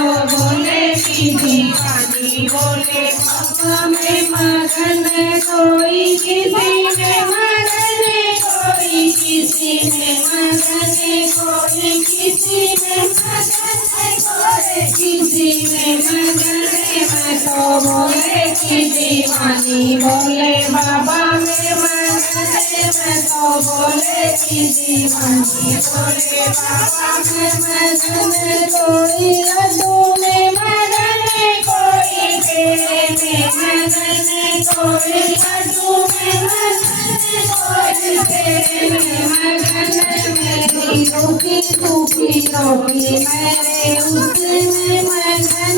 तो बोले की दीवानी बोले बाबा में मगन कोई किसी में मगन कोई किसी में मगन कोई किसी में मगन कोई किसी में मगन मैं तो बोले की दीवानी बोले बाबा में मगन मैं तो बोले की दीवानी बोले बाबा में मगन कोई लड्डू में मगन कोई पेड़े में मगन कोई लड्डू में मगन कोई पेड़े में मगन मेरी रूखी सूखी रोटी मेरे उसमें मगन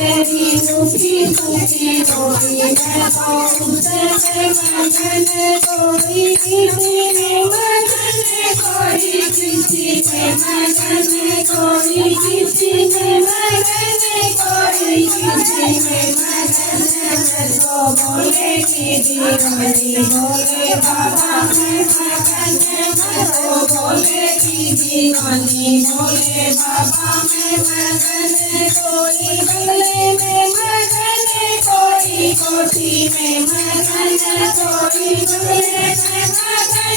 मेरी रूखी सूखी रोटी मैं तो उसमें मगन कोई किसी में मगन कोई किसी में मगन कोई किसी में मगन कोई किसी में मगन तो बोले की दीवानी बोले बाबा में मगन तो बोले की दीवानी बोले बाबा में मगन कोई बंगले में मगन कोई कोठी में मगन कोई बंगले में मगन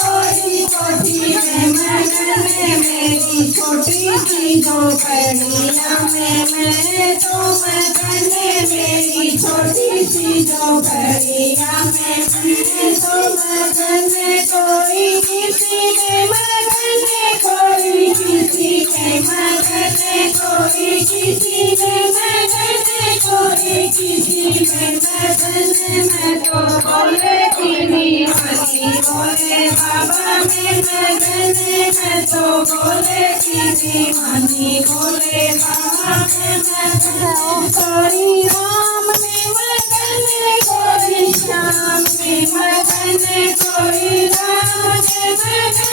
कोई कोठी में मगन मेरी छोटी सी झोपड़िया में मैं तो मगन मेरी छोटी सी झोपड़िया में मैं तो मगन कोई किसी में मगन कोई किसी में मगन कोई किसी में मगन कोई किसी में मगन मैं तो बोले की दीवानी बोले बाबा में मगन मैं तो बोले की दीवानी बोले बाबा में मगन कोई राम में मगन कोई श्याम में मगन कोई राम में मगन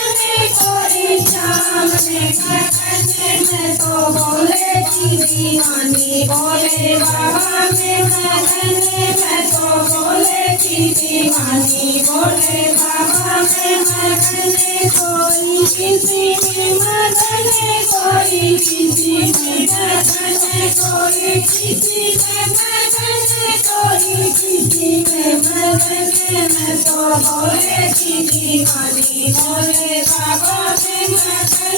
कोई श्याम में मगन मैं तो बोले की दीवानी बोले बाबा में मगन मैं तो बोले की दीवानी बोले बाबा में मगन कोई किसी में मगन कोई किसी में मगन कोई किसी में मगन कोई किसी में मगन मैं तो बोले की दीवानी बोले बाबा में मगन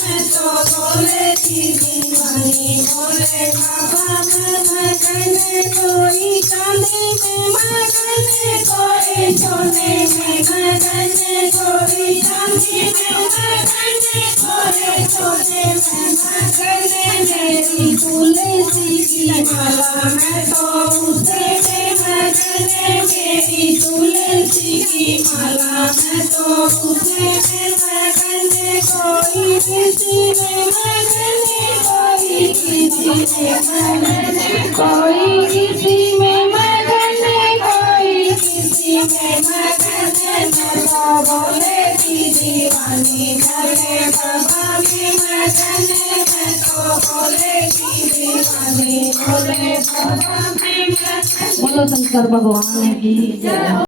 मैं तो बोले की दीवानी बोले बाबा में मगन कोई चांदी में मगन कोई सोने में मगन कोई चांदी में मगन कोई सोने में मगन मेरी तुलसी की माला मैं तो उसे में मगन मेरी तुलसी की माला मैं तो उसे में मगन कोई किसी में मगन कोई किसी में मगन कोई किसी में मगन कोई किसी में मगन मैं तो बोले की दीवानी बोले बाबा में मगन मैं तो बोले की दीवानी बोले बाबा में मगन। बोलो शंकर भगवान की जय।